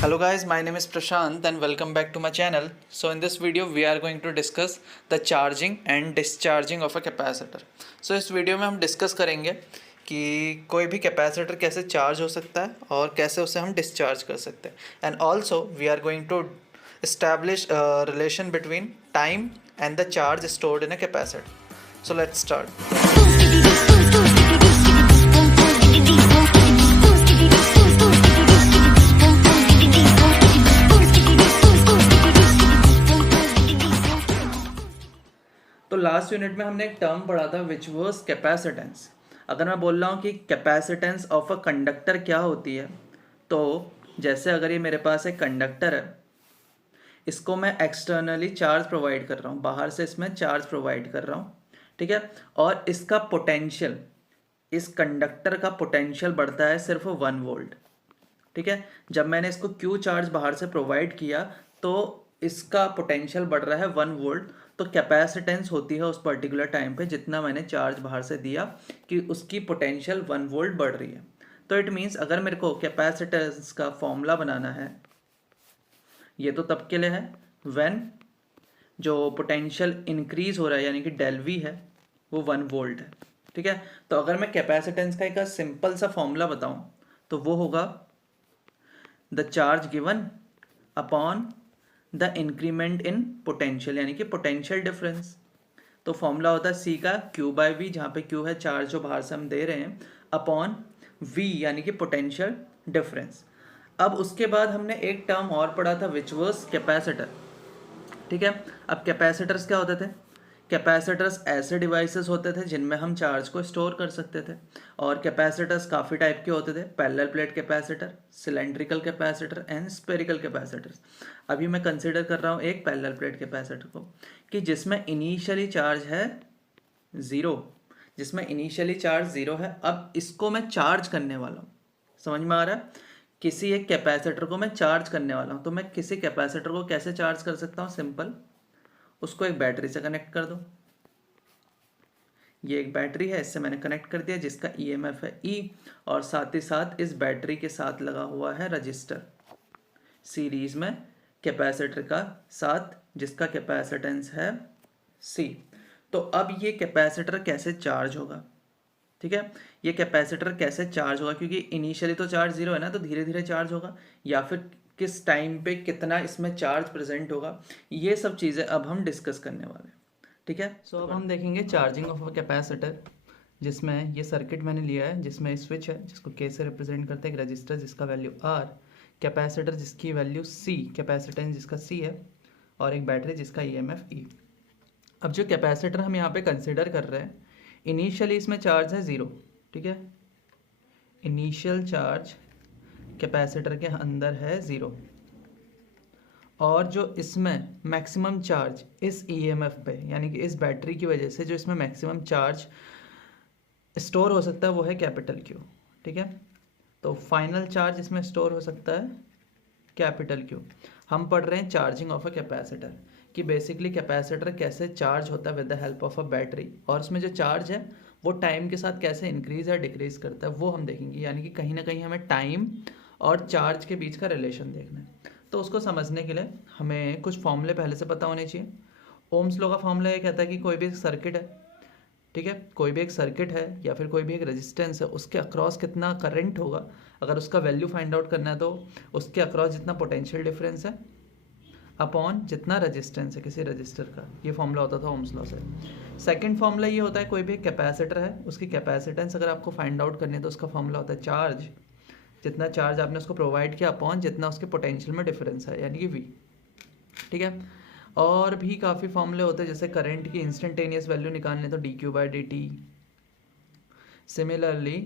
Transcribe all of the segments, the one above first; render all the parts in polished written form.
Hello guys, my name is Prashant and welcome back to my channel. So in this video we are going to discuss the charging and discharging of a capacitor. So इस video में हम discuss करेंगे कि कोई भी capacitor कैसे charge हो सकता है और कैसे उसे हम डिस्चार्ज कर सकते हैं and also we are going to establish a relation between time and the charge stored in a capacitor. So let's start. तो लास्ट यूनिट में हमने एक टर्म पढ़ा था विच वाज कैपेसिटेंस. अगर मैं बोल रहा हूँ कि कैपेसिटेंस ऑफ अ कंडक्टर क्या होती है, तो जैसे अगर ये मेरे पास एक कंडक्टर है, इसको मैं एक्सटर्नली चार्ज प्रोवाइड कर रहा हूँ, बाहर से इसमें चार्ज प्रोवाइड कर रहा हूँ, ठीक है. और इसका पोटेंशियल, इस कंडक्टर का पोटेंशियल बढ़ता है सिर्फ 1 वोल्ट, ठीक है. जब मैंने इसको क्यू चार्ज बाहर से प्रोवाइड किया तो इसका पोटेंशियल बढ़ रहा है 1 वोल्ट. तो कैपेसिटेंस होती है उस पर्टिकुलर टाइम पे जितना मैंने चार्ज बाहर से दिया कि उसकी पोटेंशियल 1 वोल्ट बढ़ रही है. तो इट मीन्स अगर मेरे को कैपेसिटेंस का फॉर्मूला बनाना है, ये तो तब के लिए है व्हेन जो पोटेंशियल इंक्रीज हो रहा है यानी कि डेल वी है वो 1 वोल्ट है, ठीक है. तो अगर मैं कैपेसिटेंस का एक सिंपल सा फॉर्मूला बताऊं तो वो होगा the charge given upon the increment in potential यानी कि पोटेंशियल डिफरेंस. तो फॉर्मूला होता है सी का क्यू बाय वी, जहाँ पे क्यू है चार्ज जो बाहर से हम दे रहे हैं, अपॉन वी यानी कि पोटेंशियल डिफरेंस. अब उसके बाद हमने एक टर्म और पढ़ा था विच वाज कैपेसिटर, ठीक है. अब कैपेसिटर्स क्या होते थे? कैपेसिटर्स ऐसे डिवाइसेस होते थे जिनमें हम चार्ज को स्टोर कर सकते थे. और कैपेसिटर्स काफ़ी टाइप के होते थे, parallel plate capacitor, cylindrical capacitor and spherical capacitors. अभी मैं कंसिडर कर रहा हूँ एक पैरेलल प्लेट कैपेसिटर को कि जिसमें इनिशियली चार्ज है 0, जिसमें इनिशियली चार्ज 0 है. अब इसको मैं चार्ज करने वाला हूँ, समझ में आ रहा है? किसी एक कैपेसिटर को मैं चार्ज करने वाला हूँ. तो मैं किसी कैपेसिटर को कैसे चार्ज कर सकता हूँ? सिंपल, उसको एक बैटरी से कनेक्ट कर दो. ये एक बैटरी है, इससे मैंने कनेक्ट कर दिया जिसका ईएमएफ है ई, और साथ ही साथ इस बैटरी के साथ लगा हुआ है रजिस्टर सीरीज में कैपेसिटर का साथ, जिसका कैपेसिटेंस है सी. तो अब ये कैपेसिटर कैसे चार्ज होगा? ठीक है, ये कैपेसिटर कैसे चार्ज होगा? क्योंकि इनिशियली तो चार्ज 0 है ना, तो धीरे धीरे चार्ज होगा, या फिर किस टाइम पे कितना इसमें चार्ज प्रेजेंट होगा, ये सब चीज़ें अब हम डिस्कस करने वाले हैं, ठीक है. सो अब हम देखेंगे चार्जिंग ऑफ अ कैपेसिटर, जिसमें ये सर्किट मैंने लिया है, जिसमें स्विच है जिसको के से रिप्रेजेंट करते हैं, एक रजिस्टर जिसका वैल्यू आर, कैपेसिटर जिसकी वैल्यू सी, कैपेसिटेंस जिसका सी है, और एक बैटरी जिसका ईएमएफ ई. अब जो कैपेसिटर हम यहाँ पे कंसिडर कर रहे हैं, इनिशियली इसमें चार्ज है 0, ठीक है. इनिशियल चार्ज कैपेसिटर के अंदर है 0, और जो इसमें मैक्सिमम चार्ज इस ईएमएफ पे यानी कि इस बैटरी की वजह से जो इसमें मैक्सिमम चार्ज स्टोर हो सकता है वो है कैपिटल क्यू, ठीक है. तो फाइनल चार्ज इसमें स्टोर हो सकता है कैपिटल क्यू. हम पढ़ रहे हैं चार्जिंग ऑफ अ कैपेसिटर कि बेसिकली कैपेसिटर कैसे चार्ज होता है with the help of a battery, और उसमें जो चार्ज है वो टाइम के साथ कैसे इंक्रीज या डिक्रीज करता है वो हम देखेंगे. यानी कि कहीं ना कहीं हमें टाइम और चार्ज के बीच का रिलेशन देखना है. तो उसको समझने के लिए हमें कुछ फॉर्मूले पहले से पता होने चाहिए. ओम्स लॉ का फॉर्मूला ये कहता है कि कोई भी एक सर्किट है, ठीक है, कोई भी एक सर्किट है या फिर कोई भी एक रेजिस्टेंस है, उसके अक्रॉस कितना करंट होगा, अगर उसका वैल्यू फाइंड आउट करना है तो उसके अक्रॉस जितना पोटेंशियल डिफरेंस है अपॉन जितना रेजिस्टेंस है किसी रजिस्टर का. ये फॉर्मूला होता था ओम्स लॉ से. सेकंड फॉर्मूला ये होता है कोई भी एक कैपेसिटर है, उसकी कैपेसिटेंस अगर आपको फाइंड आउट करनी है तो उसका फॉर्मूला होता है चार्ज, जितना चार्ज आपने उसको प्रोवाइड किया अपॉन जितना उसके पोटेंशियल में डिफरेंस है यानी कि वी, ठीक है. और भी काफ़ी फॉर्मूले होते हैं, जैसे करंट की इंस्टेंटेनियस वैल्यू निकालने तो D Q by D T. Similarly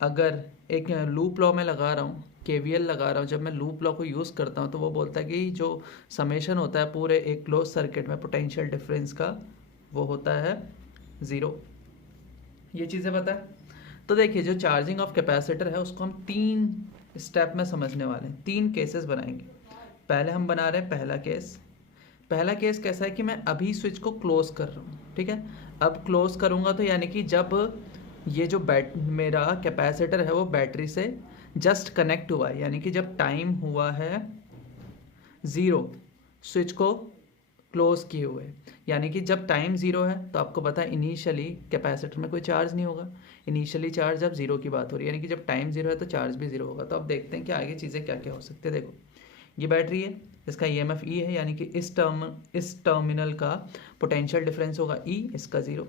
अगर एक लूप लॉ में लगा रहा हूँ, केवीएल लगा रहा हूँ, जब मैं लूप लॉ को यूज़ करता हूँ तो वो बोलता है कि जो समेशन होता है पूरे एक क्लोज सर्किट में पोटेंशियल डिफरेंस का वो होता है 0. ये चीज़ें पता है. तो देखिए जो चार्जिंग ऑफ कैपेसिटर है उसको हम 3 स्टेप में समझने वाले हैं, 3 केसेस बनाएंगे. पहले हम बना रहे हैं पहला केस कैसा है कि मैं अभी स्विच को क्लोज कर रहा हूँ, ठीक है. अब क्लोज करूँगा तो यानी कि जब ये जो मेरा कैपेसिटर है वो बैटरी से जस्ट कनेक्ट हुआ है, यानी कि जब टाइम हुआ है 0 स्विच को क्लोज किए हुए, यानी कि जब टाइम 0 है तो आपको पता है इनिशियली कैपेसिटर में कोई चार्ज नहीं होगा। इनिशियली चार्ज जब 0 की बात हो रही है, यानी कि जब टाइम 0 है तो चार्ज भी 0 होगा। तो अब देखते हैं कि आगे चीज़ें क्या क्या हो सकती है। देखो ये बैटरी है, इसका EMF E है, यानी कि इस टर्मिनल का पोटेंशियल डिफरेंस होगा E, इसका 0।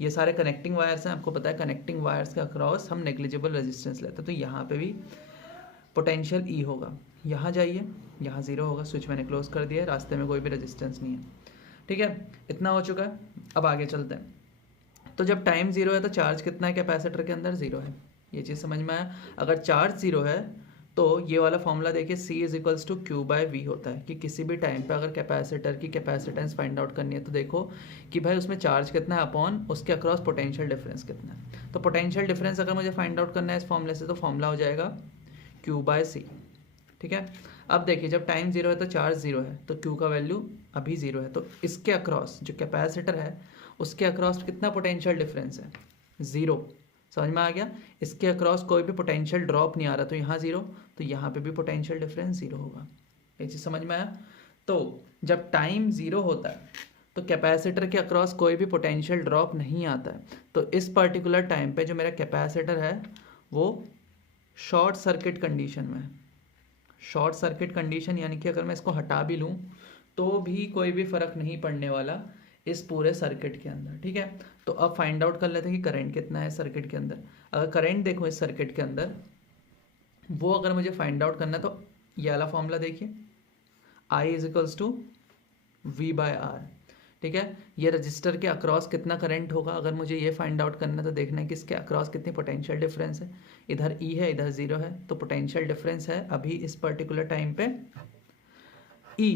ये सारे कनेक्टिंग वायर्स हैं, आपको पता है कनेक्टिंग वायर्स के अक्रॉस हम नेग्लिजिबल रेजिस्टेंस लेते हैं, तो यहाँ पे भी पोटेंशियल E होगा। यहाँ जाइए, यहाँ 0 होगा, स्विच मैंने क्लोज कर दिया है, रास्ते में कोई भी रेजिस्टेंस नहीं है। ठीक है, इतना हो चुका है। अब आगे चलते हैं। तो जब टाइम 0 है तो चार्ज कितना है कैपेसिटर के अंदर? 0 है। ये चीज़ समझ में आया। अगर चार्ज 0 है तो ये वाला फॉर्मूला देखिए, C=Q/V होता है कि किसी भी टाइम पे अगर कैपेसिटर की कैपेसिटेंस फाइंड आउट करनी है तो देखो कि भाई उसमें चार्ज कितना है अपॉन उसके अक्रॉस पोटेंशियल डिफरेंस कितना है। तो पोटेंशियल डिफरेंस अगर मुझे फाइंड आउट करना है इस फॉर्मूले से तो फॉर्मूला हो जाएगा Q/C। ठीक है, अब देखिए जब टाइम 0 है तो चार्ज 0 है, तो Q का वैल्यू अभी 0 है, तो इसके अक्रॉस जो कैपेसिटर है उसके अक्रॉस कितना पोटेंशियल डिफरेंस है? 0। समझ में आ गया। इसके अक्रॉस कोई भी पोटेंशियल ड्रॉप नहीं आ रहा, तो यहाँ 0, तो यहाँ पे भी पोटेंशियल डिफरेंस 0 होगा। ये चीज़ समझ में आया। तो जब टाइम 0 होता है तो कैपेसिटर के अक्रॉस कोई भी पोटेंशियल ड्रॉप नहीं आता है, तो इस पर्टिकुलर टाइम पे जो मेरा कैपेसिटर है वो शॉर्ट सर्किट कंडीशन में है। शॉर्ट सर्किट कंडीशन यानी कि अगर मैं इसको हटा भी लूँ तो भी कोई भी फ़र्क नहीं पड़ने वाला इस पूरे सर्किट के अंदर। ठीक है, तो अब फाइंड आउट कर लेते हैं कि करंट कितना है सर्किट के अंदर। अगर करंट देखो इस सर्किट के अंदर, वो अगर मुझे फाइंड आउट करना है तो ये वाला फॉर्मूला देखिए, I=V/R। ठीक है, ये रजिस्टर के अक्रॉस कितना करंट होगा, अगर मुझे ये फाइंड आउट करना है तो देखना है कि इसके अक्रॉस कितनी पोटेंशियल डिफरेंस है। इधर E है, इधर 0 है, तो पोटेंशियल डिफरेंस है अभी इस पर्टिकुलर टाइम पे E।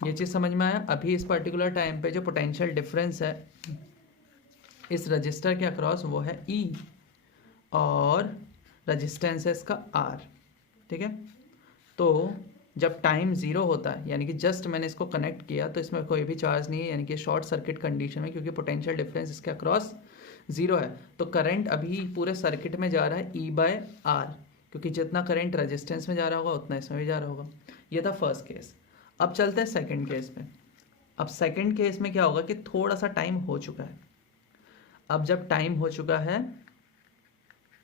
ये चीज़ समझ में आया। अभी इस पर्टिकुलर टाइम पे जो पोटेंशियल डिफरेंस है इस रजिस्टर के अक्रॉस वो है E, और रजिस्टेंस है इसका R। ठीक है, तो जब टाइम 0 होता है यानी कि जस्ट मैंने इसको कनेक्ट किया तो इसमें कोई भी चार्ज नहीं है, यानी कि शॉर्ट सर्किट कंडीशन में, क्योंकि पोटेंशियल डिफरेंस इसके अक्रॉस 0 है, तो करंट अभी पूरे सर्किट में जा रहा है E/R, क्योंकि जितना करंट रेजिस्टेंस में जा रहा होगा उतना इसमें भी जा रहा होगा। ये था फर्स्ट केस। अब चलते हैं सेकेंड केस में। अब सेकेंड केस में क्या होगा कि थोड़ा सा टाइम हो चुका है। अब जब टाइम हो चुका है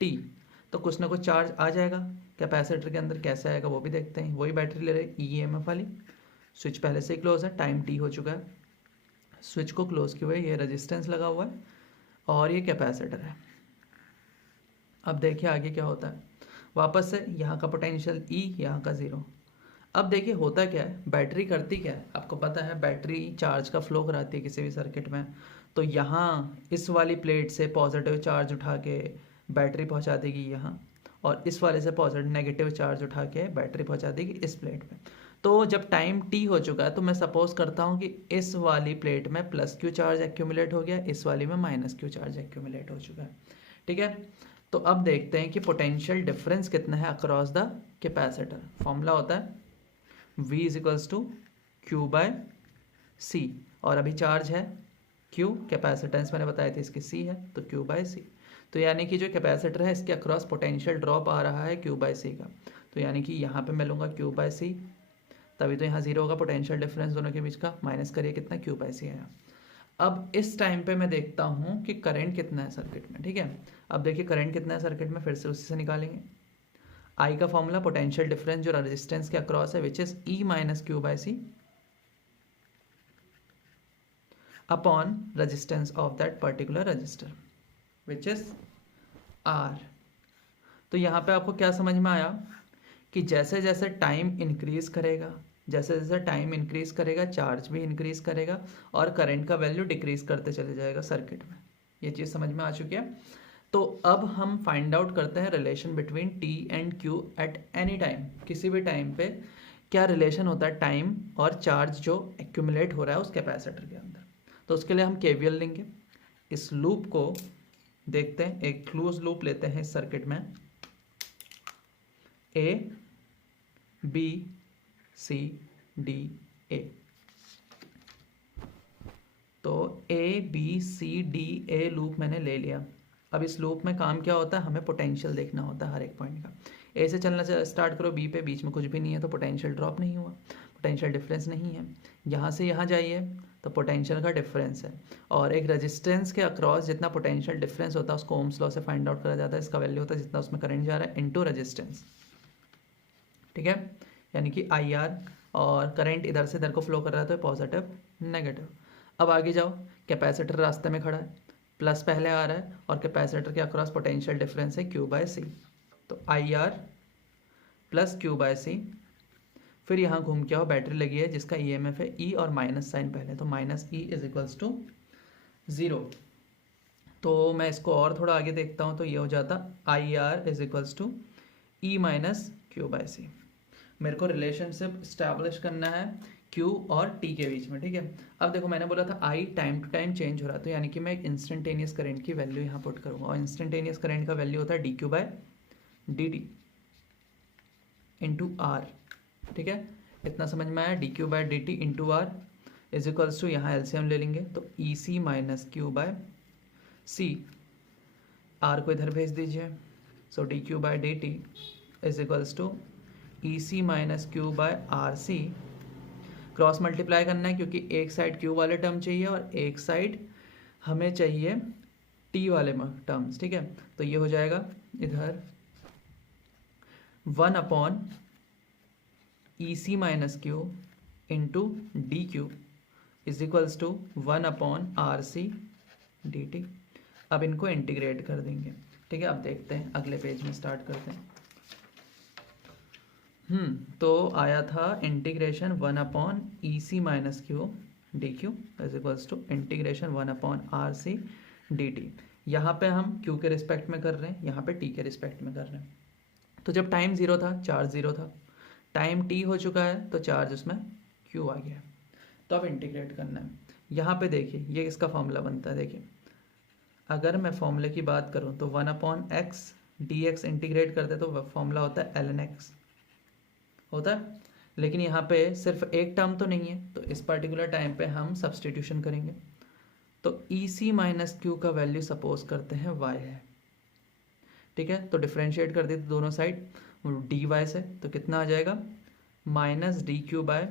T, तो कुछ ना कुछ चार्ज आ जाएगा कैपेसिटर के अंदर। कैसे आएगा वो भी देखते हैं। वही बैटरी ले रहे EMF वाली, स्विच पहले से ही क्लोज है, टाइम T हो चुका है, स्विच को क्लोज किए हुए ये रेजिस्टेंस लगा हुआ है और ये कैपेसिटर है। अब देखिए आगे क्या होता है। वापस से यहाँ का पोटेंशियल E, यहाँ का 0। अब देखिए होता क्या है, बैटरी करती क्या है, आपको पता है बैटरी चार्ज का फ्लो कराती है किसी भी सर्किट में। तो यहाँ इस वाली प्लेट से पॉजिटिव चार्ज उठा के बैटरी पहुँचा देगी यहाँ, और इस वाले से पॉजिटिव नेगेटिव चार्ज उठा के बैटरी पहुँचा देगी इस प्लेट में। तो जब टाइम T हो चुका है तो मैं सपोज करता हूँ कि इस वाली प्लेट में +Q चार्ज एक्यूमुलेट हो गया, इस वाली में -Q चार्ज एक्यूमुलेट हो चुका है। ठीक है, तो अब देखते हैं कि पोटेंशियल डिफरेंस कितना है अक्रॉस द कैपेसिटर। फॉर्मूला होता है V=Q/C, और अभी चार्ज है Q, कैपेसिटेंस मैंने बताया थी इसकी C है, तो Q/C। तो यानी कि जो कैपेसिटर है इसके अक्रॉस पोटेंशियल ड्रॉप आ रहा है Q/C का, तो यानी कि यहाँ पे मैं लूँगा Q/C, तभी तो यहाँ 0 होगा पोटेंशियल डिफरेंस दोनों के बीच का। माइनस करिए कितना, Q/C आया। अब इस टाइम पे मैं देखता हूँ कि करंट कितना है सर्किट में। ठीक है, अब देखिए करंट कितना है सर्किट में, फिर से उसी से निकालेंगे। I का फॉर्मूला पोटेंशियल डिफरेंस जो रेजिस्टेंस के अक्रॉस है which is E - Q/C upon resistance of that particular register which is R। तो यहाँ पे आपको क्या समझ में आया कि जैसे जैसे टाइम इंक्रीज करेगा, जैसे जैसे टाइम इंक्रीज करेगा चार्ज भी इंक्रीज करेगा और करंट का वैल्यू डिक्रीज करते चले जाएगा सर्किट में। ये चीज़ समझ में आ चुकी है। तो अब हम फाइंड आउट करते हैं relation between T and Q at any time. किसी भी टाइम पे क्या रिलेशन होता है टाइम और चार्ज जो एक्यूमुलेट हो रहा है उस कैपेसिटर के अंदर। तो उसके लिए हम KVL लेंगे। इस लूप को देखते हैं, एक क्लोज लूप लेते हैं इस सर्किट में, A B C D A। तो A B C D A loop मैंने ले लिया। अब इस लूप में काम क्या होता है, हमें पोटेंशियल देखना होता है हर एक पॉइंट का। ए से चलना स्टार्ट करो बी पे, बीच में कुछ भी नहीं है तो पोटेंशियल ड्रॉप नहीं हुआ, पोटेंशियल डिफरेंस नहीं है। यहाँ से यहाँ जाइए तो पोटेंशियल का डिफरेंस है, और एक रेजिस्टेंस के अक्रॉस जितना पोटेंशियल डिफरेंस होता है उसको ओम्स लॉ से फाइंड आउट करा जाता है। इसका वैल्यू होता है जितना उसमें करंट जा रहा है इनटू रेजिस्टेंस, ठीक है, यानी कि आई आर, और करंट इधर से इधर को फ्लो कर रहा है तो पॉजिटिव नेगेटिव। अब आगे जाओ, कैपेसिटर रास्ते में खड़ा है, प्लस पहले आ रहा है और कैपेसिटर के अक्रॉस पोटेंशियल डिफरेंस है क्यू बाय सी, तो I R plus Q by C. फिर यहाँ घूम के आओ, बैटरी लगी है जिसका ईएमएफ है ई और माइनस साइन पहले, तो minus E is equals to 0। तो मैं इसको और थोड़ा आगे देखता हूँ तो ये हो जाता I R is equals to E minus Q by C. मेरे को रिलेशनशिप इस्टेब्लिश करना है Q और T के बीच में, ठीक है। अब देखो मैंने बोला था I time to time change हो रहा है, तो यानी कि मैं एक इंस्टेंटेनियस करंट की वैल्यू यहाँ पुट करूँगा, और इंस्टेंटेनियस करंट का वैल्यू होता है dq by dt into R, ठीक है। इतना समझ में आया, dq by dt into R is equals to, यहाँ एलसीएम ले लेंगे तो EC minus Q by C, R को इधर भेज दीजिए, so dq by dt is equals to EC minus Q by R C. Cross multiply करना है क्योंकि एक साइड Q वाले टर्म चाहिए और एक साइड हमें चाहिए T वाले टर्म्स, ठीक है। तो ये हो जाएगा इधर 1 upon EC minus Q into D Q is equals to 1 upon R C D T. अब इनको इंटीग्रेट कर देंगे, ठीक है। अब देखते हैं अगले पेज में स्टार्ट करते हैं। तो आया था integration 1 upon E C minus Q D Q is equals to integration 1 upon R C D T. यहाँ पे हम Q के रिस्पेक्ट में कर रहे हैं, यहाँ पे T के रिस्पेक्ट में कर रहे हैं। तो जब टाइम 0 था चार्ज 0 था, टाइम T हो चुका है तो चार्ज उसमें Q आ गया। तो अब इंटीग्रेट करना है। यहाँ पे देखिए ये इसका फॉर्मूला बनता है, देखिए अगर मैं फॉर्मूले की बात करूँ तो 1 upon x D x integrate करते तो फॉर्मूला होता है एल एन एक्स होता है, लेकिन यहाँ पे सिर्फ एक टर्म तो नहीं है, तो इस पर्टिकुलर टाइम पे हम सब्सटीट्यूशन करेंगे। तो ई सी माइनस क्यू का वैल्यू सपोज करते हैं y है, ठीक है। तो डिफ्रेंशिएट कर देते दोनों साइड डी वाई से, तो कितना आ जाएगा minus D Q by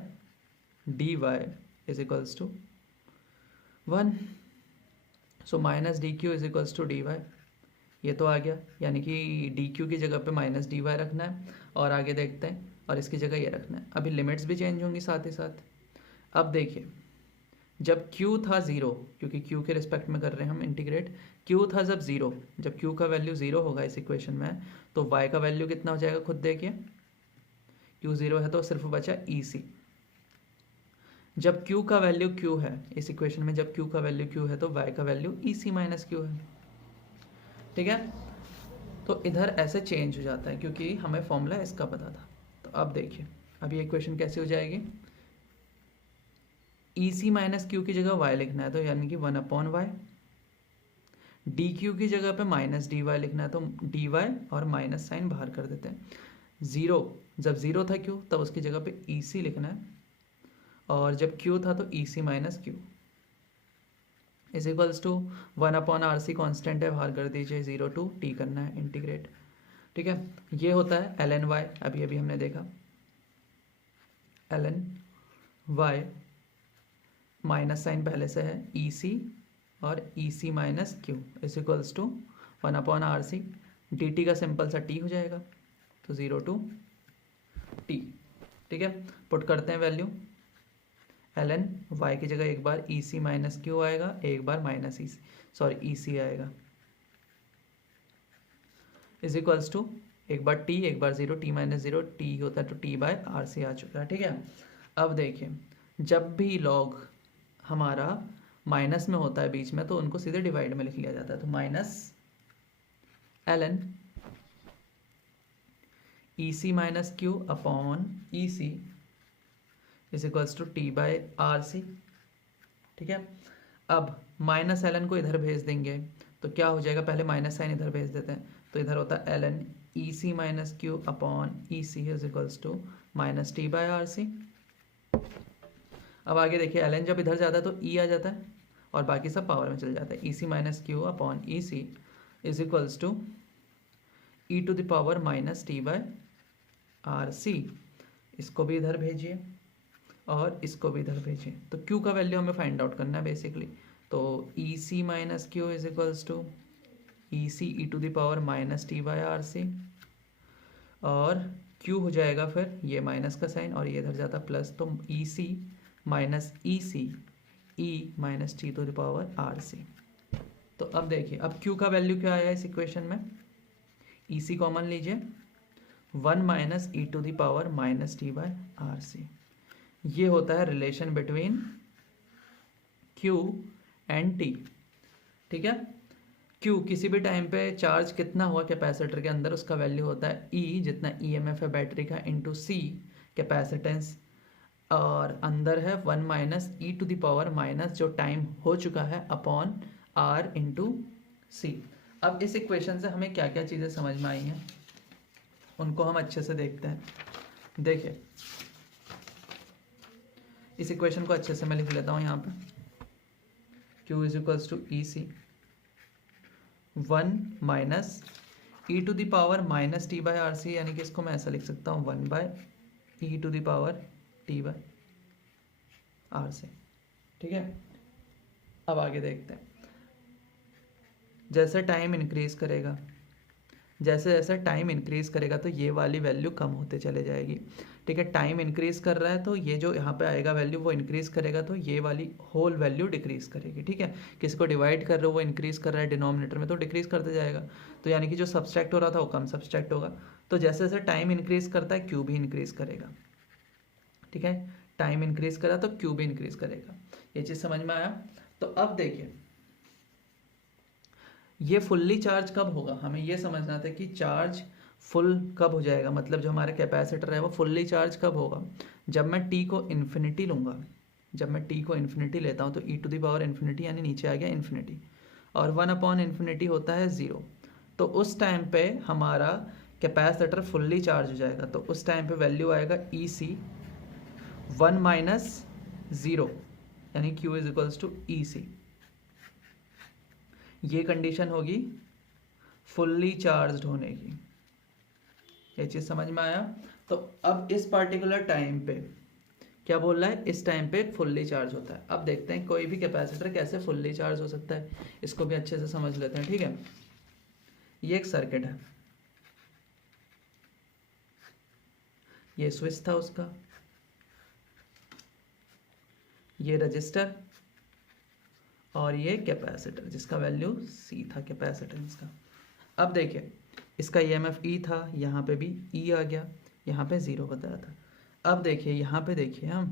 D Y is equals to 1। So minus D Q is equals to D Y, ये तो आ गया, यानी कि डी क्यू की जगह पे माइनस डी वाई रखना है, और आगे देखते हैं, और इसकी जगह ये रखना है। अभी लिमिट्स भी चेंज होंगी साथ ही साथ। अब देखिए जब Q था 0, क्योंकि Q के रिस्पेक्ट में कर रहे हैं हम इंटीग्रेट, Q था जब 0, जब Q का वैल्यू 0 होगा इस इक्वेशन में, तो Y का वैल्यू कितना हो जाएगा खुद देखिए, Q 0 है तो सिर्फ बचा EC। जब Q का वैल्यू Q है इस इक्वेशन में, जब Q का वैल्यू Q है तो Y का वैल्यू EC माइनस Q है, ठीक है। तो इधर ऐसे चेंज हो जाता है क्योंकि हमें फॉर्मूला इसका पता था। तो अब देखिए अब ये इक्वेशन कैसे हो जाएगी, ई सी माइनस क्यू की जगह y लिखना है तो यानी कि 1 अपॉन वाई, डी क्यू की जगह पे माइनस डी वाई लिखना है तो डी वाई और माइनस साइन बाहर कर देते हैं। 0 जब 0 था क्यू तब उसकी जगह पे ई सी लिखना है, और जब क्यू था तो E C minus Q is equals to 1 upon R C constant है, बाहर कर दीजिए, 0 टू टी करना है इंटीग्रेट, ठीक है। ये होता है एल एन वाई, अभी अभी हमने देखा L N Y, minus sign पहले से है, ई सी और E C minus Q is equals to 1 upon R C, D T का सिंपल सा टी हो जाएगा, तो 0 टू टी, ठीक है। पुट करते हैं वैल्यू, एल एन वाई की जगह एक बार ई सी माइनस क्यू आएगा, एक बार माइनस ई सी, सॉरी ई सी आएगा, इज इक्वल्स टू एक बार टी एक बार 0, टी माइनस 0 टी होता है तो टी बाय आर सी आ चुका है, ठीक है। अब देखिए जब भी लॉग हमारा माइनस में होता है बीच में तो उनको सीधे डिवाइड में लिख लिया जाता है, तो minus L N E C minus Q upon E C is equals to T by R C, ठीक है। अब माइनस एल एन को इधर भेज देंगे तो क्या हो जाएगा, पहले माइनस साइन इधर भेज देते हैं, तो इधर होता है L N E C minus Q upon E C is equals to minus T by R C. अब आगे देखिए एल एन जब इधर जाता है तो ई आ जाता है और बाकी सब पावर में चल जाता है, E C minus Q upon E C is equals to E to the power minus T by R C, इसको भी इधर भेजिए और इसको भी इधर भेजिए। तो Q का वैल्यू हमें फाइंड आउट करना है बेसिकली। तो E C minus Q is equals to E C E to the power minus T by R C, और Q हो जाएगा फिर ये माइनस का साइन और ये इधर जाता प्लस, तो E C minus E C E minus T to the power R C. तो अब देखिए, अब Q का वैल्यू क्या आया इस इक्वेशन में, ई सी कॉमन लीजिए, 1 minus E to the power minus T by R C. ये होता है relation between Q and T, ठीक है। Q किसी भी टाइम पे चार्ज कितना हुआ कैपेसिटर के अंदर, उसका वैल्यू होता है E, जितना EMF है बैटरी का, इंटू C कैपेसिटेंस, और अंदर है 1 minus E to the power minus जो टाइम हो चुका है अपॉन R इंटू सी। अब इस इक्वेशन से हमें क्या क्या चीज़ें समझ में आई हैं उनको हम अच्छे से देखते हैं। देखिए इस इक्वेशन को अच्छे से मैं लिख लेता हूँ यहाँ पे, Q is equals to E C 1 minus E to the power minus T by R C, यानी कि इसको मैं ऐसा लिख सकता हूँ 1 by E to the power T by R C, ठीक है। अब आगे देखते हैं, जैसे टाइम इंक्रीज करेगा, जैसे जैसे टाइम इंक्रीज करेगा तो ये वाली वैल्यू कम होते चले जाएगी, ठीक है। टाइम इंक्रीज कर रहा है तो ये जो यहाँ पे आएगा वैल्यू वो इंक्रीज करेगा, तो ये वाली होल वैल्यू डिक्रीज करेगी, ठीक है। किसको डिवाइड कर रहे हो वो इंक्रीज कर रहा है डिनोमिनेटर में, तो डिक्रीज करते जाएगा, तो यानी कि जो सब्सट्रैक्ट हो रहा था वो कम सब्सट्रैक्ट होगा। तो जैसे जैसे टाइम इंक्रीज करता है Q भी इंक्रीज करेगा, ठीक है। टाइम इंक्रीज करा तो Q भी इंक्रीज करेगा। ये चीज़ समझ में आया। तो अब देखिए ये फुल्ली चार्ज कब होगा, हमें ये समझना था कि चार्ज फुल कब हो जाएगा, मतलब जो हमारा कैपेसिटर है वो फुल्ली चार्ज कब होगा, जब मैं t को इन्फिनिटी लूँगा। जब मैं t को इन्फिनिटी लेता हूँ तो e to the power infinity यानी नीचे आ गया इन्फिनिटी, और 1 अपॉन इन्फिनिटी होता है 0। तो उस टाइम पे हमारा कैपेसिटर फुल्ली चार्ज हो जाएगा, तो उस टाइम पे वैल्यू आएगा ई सी 1 माइनस 0, यानी Q is equals to E सी। ये कंडीशन होगी फुल्ली चार्ज्ड होने की। ये चीज़ समझ में आया। तो अब इस पार्टिकुलर टाइम पे क्या बोल रहा है, इस टाइम पे फुल्ली चार्ज होता है। अब देखते हैं कोई भी कैपेसिटर कैसे फुल्ली चार्ज हो सकता है, इसको भी अच्छे से समझ लेते हैं, ठीक है। ये एक सर्किट है, ये स्विच था उसका, ये रजिस्टर, और ये कैपेसिटर जिसका वैल्यू C था कैपेसिटेंस का। अब देखिए इसका EMF E था, यहाँ पे भी E आ गया, यहाँ पे 0 बताया था। अब देखिए यहाँ पे देखिए हम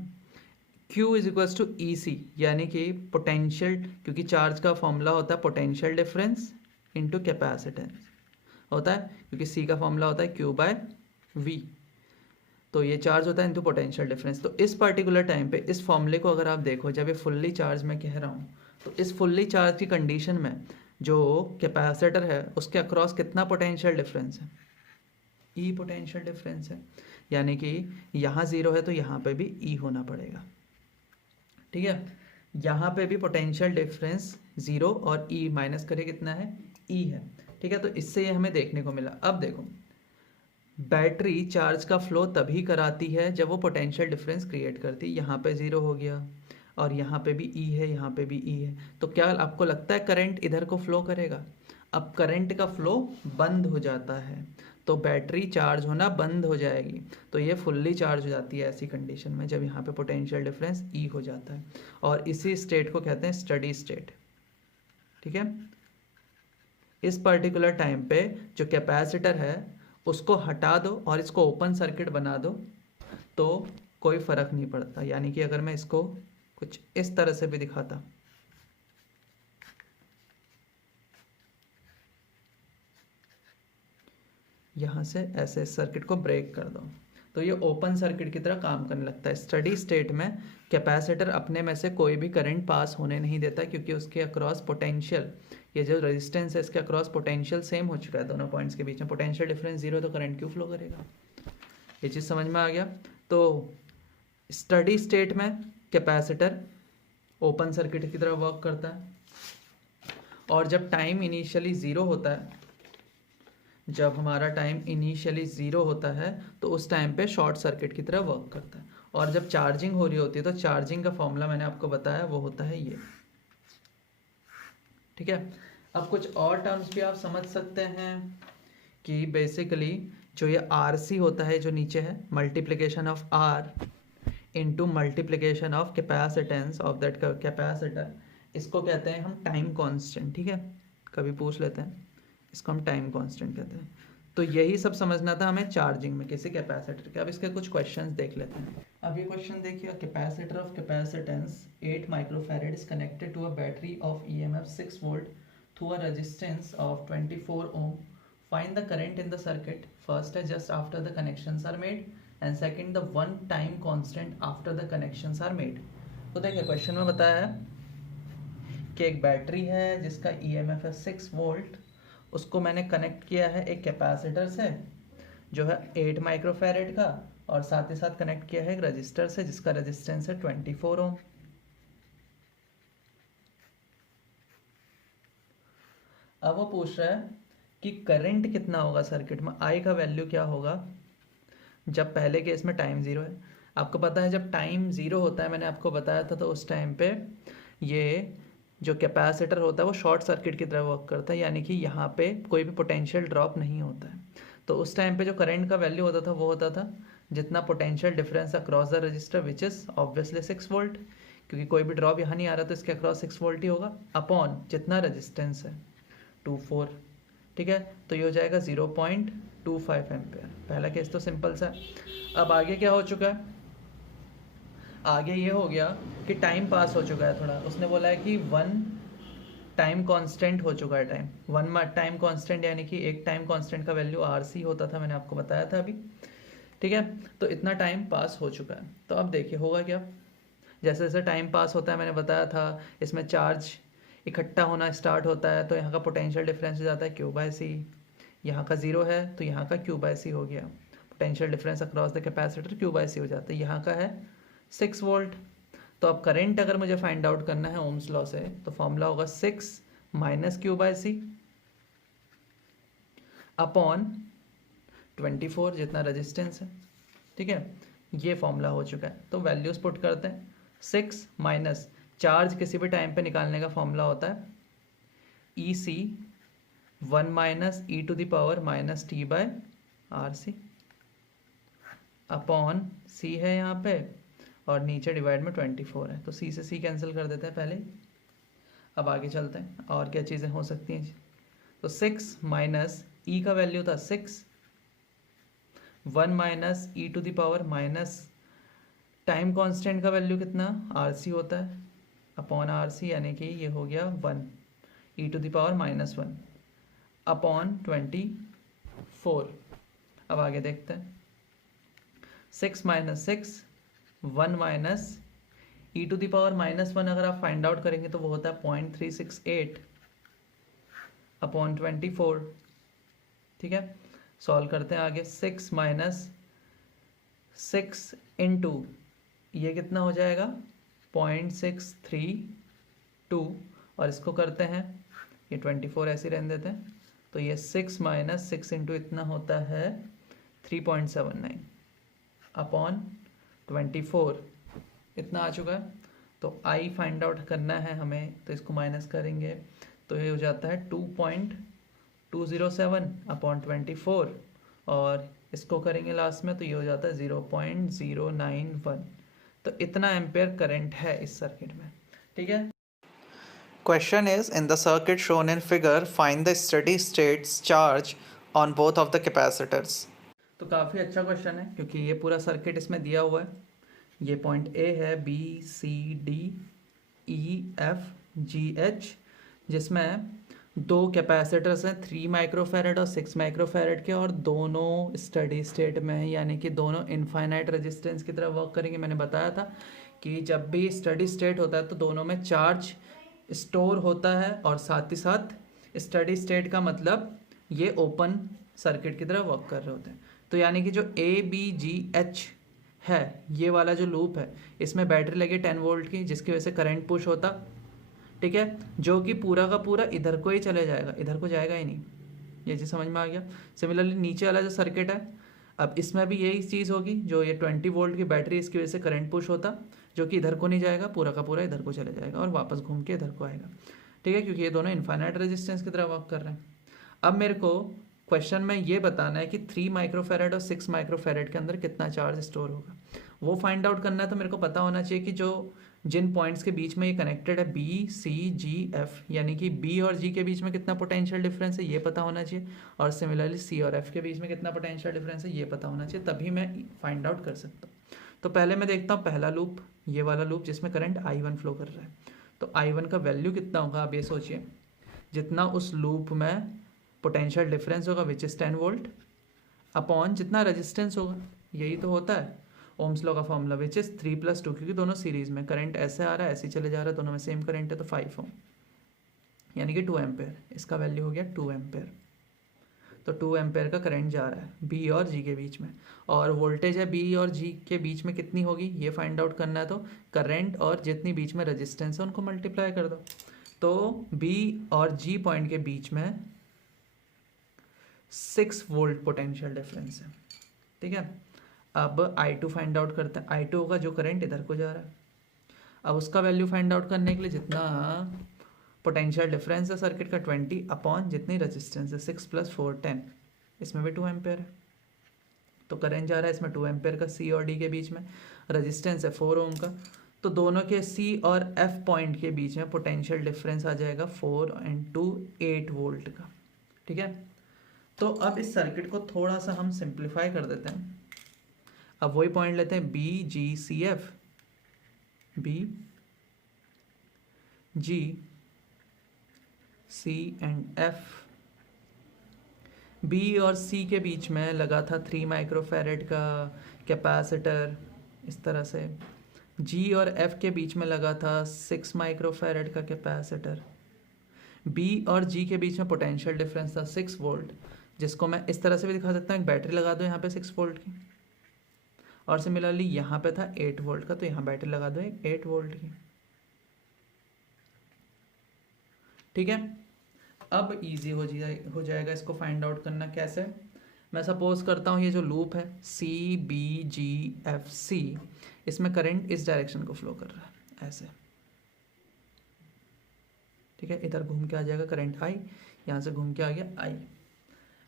Q is equals to E सी, यानी कि पोटेंशियल, क्योंकि चार्ज का फॉर्मूला होता है पोटेंशियल डिफरेंस इनटू कैपेसिटेंस होता है, क्योंकि C का फॉर्मूला होता है Q बाय V, तो ये चार्ज होता है इनटू पोटेंशियल डिफरेंस। तो इस पर्टिकुलर टाइम पे इस फॉर्मूले को अगर आप देखो, जब ये फुल्ली चार्ज मैं कह रहा हूँ, तो इस फुल्ली चार्ज की कंडीशन में जो कैपेसिटर है उसके अक्रॉस कितना पोटेंशियल डिफरेंस है, ई पोटेंशियल डिफरेंस है, यानी कि यहाँ 0 है तो यहाँ पे भी ई होना पड़ेगा, ठीक है। यहाँ पे भी पोटेंशियल डिफरेंस 0 और ई माइनस करे कितना है, ई है, ठीक है। तो इससे ये हमें देखने को मिला। अब देखो बैटरी चार्ज का फ्लो तभी कराती है जब वो पोटेंशियल डिफरेंस क्रिएट करती है। यहाँ पे 0 हो गया और यहाँ पे भी E है, यहाँ पे भी E है, तो क्या आपको लगता है करंट इधर को फ्लो करेगा? अब करंट का फ्लो बंद हो जाता है तो बैटरी चार्ज होना बंद हो जाएगी, तो ये फुल्ली चार्ज हो जाती है ऐसी कंडीशन में जब यहाँ पे पोटेंशियल डिफरेंस E हो जाता है, और इसी स्टेट को कहते हैं स्टडी स्टेट, ठीक है। इस पर्टिकुलर टाइम पे जो कैपेसिटर है उसको हटा दो और इसको ओपन सर्किट बना दो तो कोई फ़र्क नहीं पड़ता। यानी कि अगर मैं इसको कुछ इस तरह से भी दिखाता, यहाँ से ऐसे इस सर्किट को ब्रेक कर दो तो ये ओपन सर्किट की तरह काम करने लगता है। स्टडी स्टेट में कैपेसिटर अपने में से कोई भी करंट पास होने नहीं देता, क्योंकि उसके अक्रॉस पोटेंशियल, ये जो रेजिस्टेंस है इसके अक्रॉस पोटेंशियल सेम हो चुका है, दोनों पॉइंट्स के बीच में पोटेंशियल डिफरेंस 0, तो करंट क्यों फ्लो करेगा। ये चीज़ समझ में आ गया। तो स्टडी स्टेट में कैपेसिटर ओपन सर्किट की तरह वर्क करता है, और जब टाइम इनिशियली 0 होता है, जब हमारा टाइम इनिशियली 0 होता है तो उस टाइम पे शॉर्ट सर्किट की तरह वर्क करता है, और जब चार्जिंग हो रही होती है तो चार्जिंग का फॉर्मूला मैंने आपको बताया वो होता है ये। ठीक है, अब कुछ और टर्म्स भी आप समझ सकते हैं कि बेसिकली जो ये RC होता है जो नीचे है, multiplication of R into multiplication of capacitance of that capacitor, इसको कहते हैं हम टाइम कांस्टेंट। ठीक है, कभी पूछ लेते हैं, इसको हम टाइम कांस्टेंट कहते हैं। तो यही सब समझना था हमें चार्जिंग में किसी कैपेसिटर के। अब इसके कुछ क्वेश्चंस देख लेते हैं। अब ये क्वेश्चन देखिए, capacitor of capacitance 8 microfarad is connected to a battery of EMF 6 volt through a resistance of 24 ohm. Find the current in the circuit. First है just after the connections are made, and second the one time constant after the connections are made. तो देखिए question में बताया है कि एक battery है जिसका EMF है 6 वोल्ट, उसको मैंने कनेक्ट किया है एक कैपेसिटर से जो है 8 माइक्रोफैरेड का, और साथ ही साथ कनेक्ट किया है एक रजिस्टर से जिसका रेजिस्टेंस है 24 ओम। अब वो पूछ रहा है कि करंट कितना होगा सर्किट में, आई का वैल्यू क्या होगा जब पहले केस में टाइम 0 है। आपको पता है जब टाइम 0 होता है, मैंने आपको बताया था, तो उस टाइम पे ये जो कैपेसिटर होता है वो शॉर्ट सर्किट की तरह वर्क करता है, यानी कि यहाँ पे कोई भी पोटेंशियल ड्रॉप नहीं होता है। तो उस टाइम पे जो करंट का वैल्यू होता था वो होता था जितना potential difference across the register which is obviously 6 volt, क्योंकि कोई भी ड्रॉप यहाँ नहीं आ रहा तो इसके अक्रॉस 6 वोल्ट ही होगा, अपॉन जितना रजिस्टेंस है 24। ठीक है, तो ये हो जाएगा 0.25 एम्पेयर। पहला केस तो सिंपल सा। अब आगे क्या हो चुका है, आगे ये हो गया कि टाइम पास हो चुका है थोड़ा। उसने बोला है कि 1 टाइम कांस्टेंट हो चुका है, टाइम 1 टाइम कांस्टेंट, यानी कि एक टाइम कांस्टेंट का वैल्यू RC होता था, मैंने आपको बताया था अभी। ठीक है, तो इतना टाइम पास हो चुका है। तो अब देखिए होगा क्या, जैसे जैसे टाइम पास होता है, मैंने बताया था इसमें चार्ज इकट्ठा होना स्टार्ट होता है, तो यहाँ का पोटेंशियल डिफरेंस हो जाता है Q/C। यहाँ का 0 है तो यहाँ का Q/C हो गया, potential difference across the capacitor Q/C हो जाता है। यहाँ का है 6 वोल्ट। तो अब करंट अगर मुझे फाइंड आउट करना है ओम्स लॉ से, तो फॉर्मूला होगा 6 माइनस Q/C अपॉन 24 जितना रेजिस्टेंस है। ठीक है, ये फॉर्मूला हो चुका है। तो वैल्यूज पुट करते हैं, 6 माइनस चार्ज किसी भी टाइम पे निकालने का फॉर्मूला होता है EC 1 minus e⁻ -t/RC upon C है यहाँ पे, और नीचे डिवाइड में 24 है, तो C से C कैंसिल कर देते हैं पहले। अब आगे चलते हैं और क्या चीज़ें हो सकती हैं। तो 6 माइनस E का वैल्यू था 6, 1 माइनस e⁻, टाइम कांस्टेंट का वैल्यू कितना RC होता है, अपॉन RC, यानी कि ये हो गया 1 e⁻⁻1 अपॉन 24। अब आगे देखते हैं, 6 माइनस 6, 1 माइनस e⁻⁻1 अगर आप फाइंड आउट करेंगे तो वो होता है 0.368 अपॉन 24। ठीक है, सॉल्व करते हैं आगे। 6 माइनस 6 इंटू ये कितना हो जाएगा 0.632, और इसको करते हैं, ये 24 ऐसे रहने देते हैं, तो ये 6 माइनस 6 इंटू इतना होता है 3.79 अपॉन 24, इतना आ चुका है। तो I फाइंड आउट करना है हमें, तो इसको माइनस करेंगे तो ये हो जाता है 2.207 अपॉन 24, और इसको करेंगे लास्ट में तो ये हो जाता है 0.091। तो इतना एम्पेयर करंट है इस सर्किट में। ठीक है, Question is, in the circuit shown in figure, find the steady state charge on both of the capacitors. तो काफ़ी अच्छा क्वेश्चन है क्योंकि ये पूरा सर्किट इसमें दिया हुआ है। ये पॉइंट A है, B C D E F G H, जिसमें दो कैपेसिटर्स हैं 3 माइक्रोफैरेड और 6 माइक्रोफैरेड के, और दोनों स्टडी स्टेट में है, यानी कि दोनों इनफाइनाइट रेजिस्टेंस की तरह वर्क करेंगे। मैंने बताया था कि जब भी स्टडी स्टेट होता है तो दोनों में चार्ज स्टोर होता है, और साथ ही साथ स्टडी स्टेट का मतलब ये ओपन सर्किट की तरह वर्क कर रहे होते हैं। तो यानी कि जो ABGH है, ये वाला जो लूप है, इसमें बैटरी लगी 10 वोल्ट की, जिसकी वजह से करंट पुश होता, ठीक है, जो कि पूरा का पूरा इधर को ही चले जाएगा, इधर को जाएगा ही नहीं। ये चीज़ समझ में आ गया। सिमिलरली नीचे वाला जो सर्किट है, अब इसमें भी यही चीज़ होगी, जो ये 20 वोल्ट की बैटरी, इसकी वजह से करंट पुश होता, जो कि इधर को नहीं जाएगा, पूरा का पूरा इधर को चले जाएगा और वापस घूम के इधर को आएगा। ठीक है, क्योंकि ये दोनों इन्फाइनाइट रेजिस्टेंस की तरह वर्क कर रहे हैं। अब मेरे को क्वेश्चन में ये बताना है कि 3 माइक्रोफेरेड और 6 माइक्रोफेरेड के अंदर कितना चार्ज स्टोर होगा, वो फाइंड आउट करना है। तो मेरे को पता होना चाहिए कि जो जिन पॉइंट्स के बीच में ये कनेक्टेड है, बी सी जी एफ, यानी कि बी और जी के बीच में कितना पोटेंशियल डिफरेंस है ये पता होना चाहिए, और सिमिलरली सी और एफ के बीच में कितना पोटेंशियल डिफरेंस है ये पता होना चाहिए, तभी मैं फाइंड आउट कर सकता हूँ। तो पहले मैं देखता हूँ पहला लूप, ये वाला लूप जिसमें करंट I1 फ्लो कर रहा है। तो I1 का वैल्यू कितना होगा, आप ये सोचिए, जितना उस लूप में पोटेंशियल डिफरेंस होगा विच इज़ 10 वोल्ट अपॉन जितना रेजिस्टेंस होगा, यही तो होता है ओम्स लॉ का फॉर्मूला, विच इज़ 3 + 2, क्योंकि दोनों सीरीज में, करंट ऐसे आ रहा है ऐसे ही चले जा रहा है, दोनों में सेम करंट है, तो 5 ओम यानी कि 2 एम्पेयर। इसका वैल्यू हो गया 2 एम्पेयर। तो 2 एम्पेयर का करंट जा रहा है बी और जी के बीच में, और वोल्टेज है बी और जी के बीच में कितनी होगी ये फाइंड आउट करना है। तो करंट और जितनी बीच में रेजिस्टेंस है उनको मल्टीप्लाई कर दो। तो बी और जी पॉइंट के बीच में 6 वोल्ट पोटेंशियल डिफरेंस है। ठीक है, अब I2 फाइंड आउट करते हैं। I2 होगा जो करंट इधर को जा रहा है। अब उसका वैल्यू फाइंड आउट करने के लिए जितना पोटेंशियल डिफरेंस है सर्किट का 20 अपॉन जितनी रेजिस्टेंस है 6 + 4 10, इसमें भी 2 एम्पेयर है। तो करंट जा रहा है इसमें 2 एम्पेयर का सी और डी के बीच में, रेजिस्टेंस है 4 ओम का, तो दोनों के सी और एफ पॉइंट के बीच में पोटेंशियल डिफरेंस आ जाएगा 4 × 2 8 वोल्ट का। ठीक है, तो अब इस सर्किट को थोड़ा सा हम सिंप्लीफाई कर देते हैं। अब वही पॉइंट लेते हैं B G C F, B G C and F. B और सी के बीच में लगा था 3 माइक्रोफेरेड का कैपेसिटर इस तरह से, जी और एफ के बीच में लगा था 6 माइक्रोफेरेड का कैपेसिटर। बी और जी के बीच में पोटेंशियल डिफरेंस था 6 वोल्ट, जिसको मैं इस तरह से भी दिखा सकता हूँ, एक बैटरी लगा दो यहाँ पे 6 वोल्ट की, और सिमिलरली यहाँ पे था 8 वोल्ट का, तो यहाँ बैटरी लगा दो एक 8 वोल्ट की। ठीक है, अब इजी हो जाएगा इसको फाइंड आउट करना। कैसे, मैं सपोज करता हूँ ये जो लूप है सी बी जी एफ सी, इसमें करंट इस डायरेक्शन को फ्लो कर रहा है ऐसे। ठीक है, इधर घूम के आ जाएगा करंट आई, यहाँ से घूम के आ गया आई।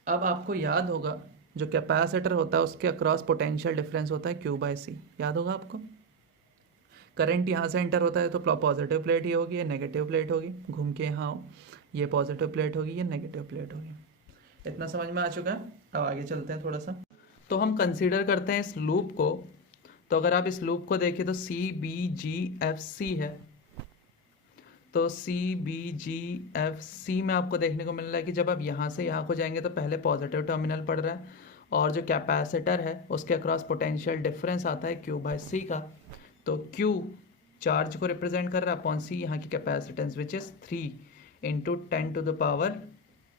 अब आपको याद होगा जो कैपेसिटर होता है उसके अक्रॉस पोटेंशियल डिफरेंस होता है Q/C, याद होगा आपको। करंट यहाँ से एंटर होता है तो पॉजिटिव प्लेट ही होगी, ये नेगेटिव प्लेट होगी, घूम के यहाँ हो, ये पॉजिटिव प्लेट होगी, ये नेगेटिव प्लेट होगी। इतना समझ में आ चुका है। अब आगे चलते हैं थोड़ा सा। तो हम कंसीडर करते हैं इस लूप को। तो अगर आप इस लूप को देखें तो सी बी जी एफ सी है, तो सी बी जी एफ सी में आपको देखने को मिल रहा है कि जब आप यहाँ से यहाँ को जाएंगे तो पहले पॉजिटिव टर्मिनल पड़ रहा है, और जो कैपेसिटर है उसके अक्रॉस पोटेंशियल डिफरेंस आता है Q/C का। तो Q चार्ज को रिप्रेजेंट कर रहा है अपॉन C यहाँ की कैपेसिटेंस विच इज़ 3 ×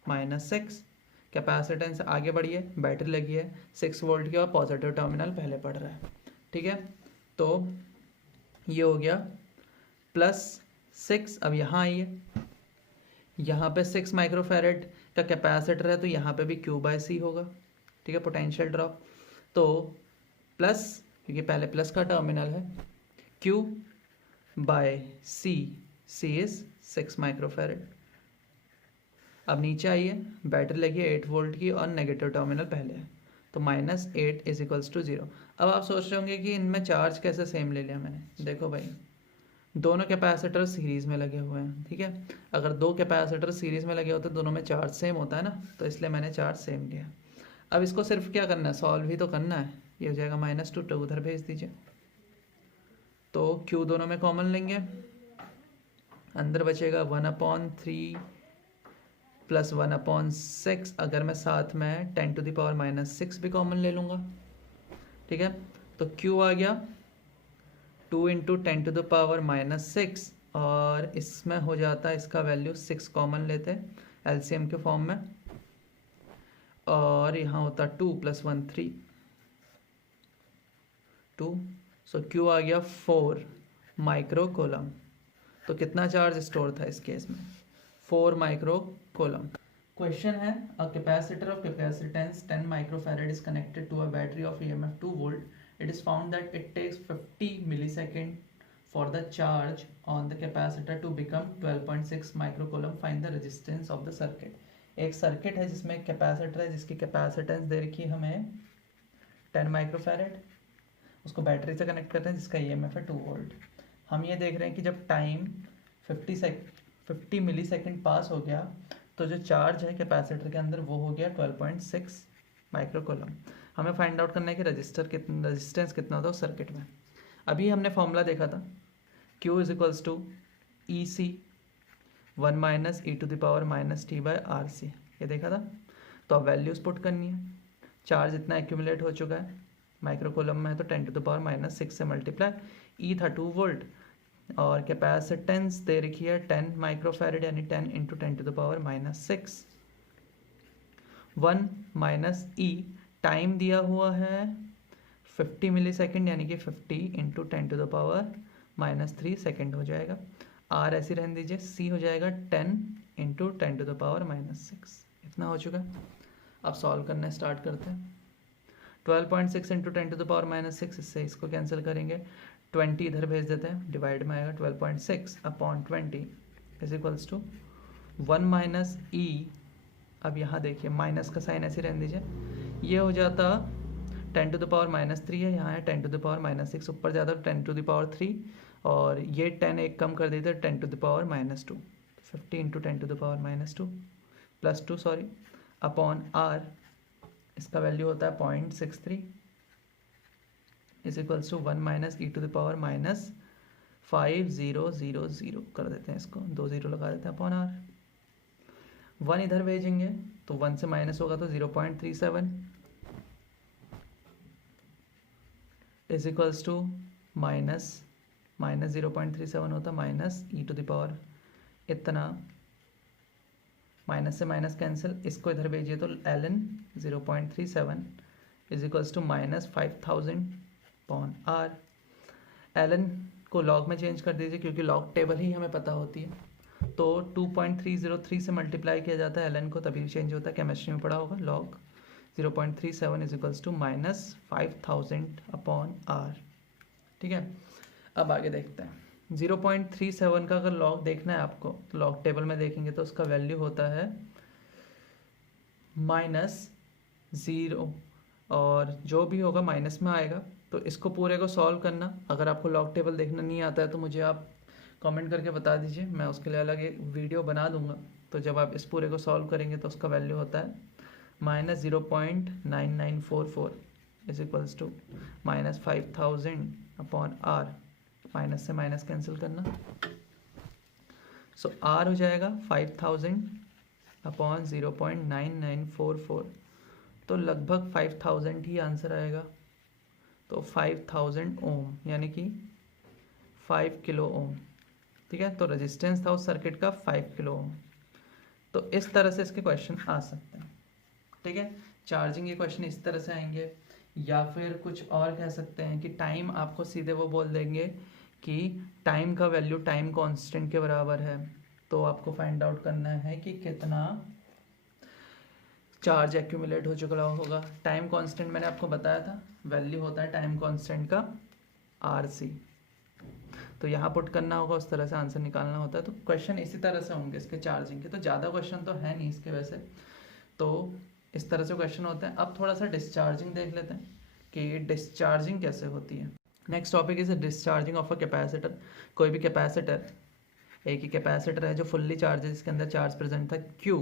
10⁻⁻⁶। कैपेसिटेंस आगे बढ़ी है, बैटरी लगी है 6 वोल्ट की, और पॉजिटिव टर्मिनल पहले पड़ रहा है। ठीक है, तो ये हो गया +6। अब यहाँ आइए, यहाँ पे 6 माइक्रोफेरेड का कैपेसिटर है, तो यहाँ पे भी Q/C होगा। ठीक है, पोटेंशियल ड्रॉप, तो प्लस, क्योंकि पहले प्लस का टर्मिनल है, Q/C, C इज़ 6 माइक्रोफेरेड। अब नीचे आइए, बैटरी लगी है 8 वोल्ट की और नेगेटिव टर्मिनल पहले है, तो -8 = 0। अब आप सोच रहे होंगे कि इनमें चार्ज कैसे सेम ले लिया मैंने। देखो भाई, दोनों कैपेसिटर सीरीज़ में लगे हुए हैं। ठीक है, अगर 2 कैपेसिटर सीरीज़ में लगे होते दोनों में चार्ज सेम होता है ना, तो इसलिए मैंने चार्ज सेम लिया। अब इसको सिर्फ क्या करना है, सॉल्व ही तो करना है। ये हो जाएगा -2, तो उधर भेज दीजिए। तो Q दोनों में कॉमन लेंगे, अंदर बचेगा 1/3 + 1/6। अगर मैं साथ में 10⁻⁻6 भी कॉमन ले लूँगा, ठीक है, तो Q आ गया 2 × 10⁻⁻6, और इसमें हो जाता है इसका वैल्यू 6 कॉमन लेते हैं LCM के फॉर्म में, और यहाँ होता 2 + 1 3 2, सो Q आ गया 4 माइक्रो कूलम। तो कितना चार्ज स्टोर था इस केस में, 4 माइक्रो कूलम। क्वेश्चन है a capacitor of capacitance 10 microfarad is connected to a battery of EMF 2 volt. It is found that it takes 50 millisecond for the charge on the capacitor to become 12.6 microcoulomb. Find the resistance of the circuit. एक circuit है जिसमें capacitor है जिसकी capacitance दे रखी है हमें 10 microfarad. उसको battery से कनेक्ट करते हैं जिसका ईएमएफ है 2 वोल्ट. हम ये देख रहे हैं कि जब टाइम 50 मिली सेकेंड पास हो गया तो जो चार्ज है कैपेसिटर के अंदर वो हो गया 12.6 माइक्रोकूलम. हमें फाइंड आउट करना है कि रेजिस्टेंस कितना होता है उस सर्किट में. अभी हमने फॉर्मूला देखा था Q is equals to E C 1 minus E to the power minus T by R C. ये देखा था. तो अब वैल्यूज पुट करनी है. चार्ज इतना एक्यूमुलेट हो चुका है माइक्रोकूलम में है तो 10 टू द पावर माइनस 6 से मल्टीप्लाई. ई था 2 वोल्ट और कैपेसिटेंस दे रखी है 10 माइक्रोफैरड यानी 10 into 10 to the power minus 6. 1 minus E time दिया हुआ है 50 मिली सेकेंड यानी कि 50 into 10 to the power minus 3 second हो जाएगा. आर ऐसी रहने दीजिए. सी हो जाएगा 10 into 10 to the power minus 6. इतना हो चुका है. अब सॉल्व करना स्टार्ट करते हैं. 12.6 into 10 to the power minus 6, इससे इसको कैंसिल करेंगे. 20 इधर भेज देते हैं. डिवाइड में आएगा 12.6 upon 20 is equals to 1 minus e. अब यहाँ देखिए माइनस का साइन ऐसे रहने दीजिए. ये हो जाता 10 टू द पावर माइनस 3 है. यहाँ है 10 टू द पावर माइनस 6. ऊपर जाता 10 टू द पावर 3 और ये 10 एक कम कर देते 10 to the power minus 2. 50 into 10 to the power minus 2 plus 2 sorry upon R. इसका वैल्यू होता है 0.63 is equals to 1 minus E to the power minus 5000 कर देते हैं. इसको 2 0 लगा देते हैं अपॉन आर. 1 इधर भेजेंगे तो 1 से माइनस होगा तो 0.37 इज इक्वल्स टू माइनस 0.37 होता minus E to the power इतना. माइनस से माइनस कैंसिल. इसको इधर भेजिए तो ln 0.37 is equals to minus 5000 upon R. ln को लॉग में चेंज कर दीजिए क्योंकि लॉग टेबल ही हमें पता होती है. तो 2.303 से मल्टीप्लाई किया जाता है ln को तभी चेंज होता है. केमिस्ट्री में पढ़ा होगा. Log 0.37 is equals to minus 5000 upon R. ठीक है. अब आगे देखते हैं. 0.37 का अगर लॉग देखना है आपको तो लॉग टेबल में देखेंगे तो उसका वैल्यू होता है -0 और जो भी होगा माइनस में आएगा. तो इसको पूरे को सॉल्व करना. अगर आपको लॉग टेबल देखना नहीं आता है तो मुझे आप कमेंट करके बता दीजिए. मैं उसके लिए अलग एक वीडियो बना दूंगा. तो जब आप इस पूरे को सॉल्व करेंगे तो उसका वैल्यू होता है -0.9944 is equals to minus 5000 upon R. Minus से माइनस कैंसिल करना. सो आर हो जाएगा 5000 अपॉन 0.9944. तो लगभग 5000 ही आंसर आएगा. तो 5000 ओम यानी कि 5 किलो ओम. ठीक है. तो रेजिस्टेंस था उस सर्किट का 5 किलो ओम. तो इस तरह से इसके क्वेश्चन आ सकते हैं. ठीक है. चार्जिंग के क्वेश्चन इस तरह से आएंगे या फिर कुछ और कह सकते हैं कि टाइम आपको सीधे वो बोल देंगे कि टाइम का वैल्यू टाइम कांस्टेंट के बराबर है. तो आपको फाइंड आउट करना है कि कितना चार्ज एक्यूमुलेट हो चुका होगा. टाइम कांस्टेंट मैंने आपको बताया था. वैल्यू होता है टाइम कांस्टेंट का RC. तो यहाँ पुट करना होगा. उस तरह से आंसर निकालना होता है. तो क्वेश्चन इसी तरह से होंगे इसके चार्जिंग के. तो ज़्यादा क्वेश्चन तो है नहीं इसके वैसे. तो इस तरह से क्वेश्चन होते हैं. अब थोड़ा सा डिस्चार्जिंग देख लेते हैं कि डिस्चार्जिंग कैसे होती है. Next topic is discharging of a capacitor. कोई भी कैपेसिटर, एक ही कैपेसिटर है जो फुल्ली चार्ज है जिसके अंदर चार्ज प्रेजेंट था Q.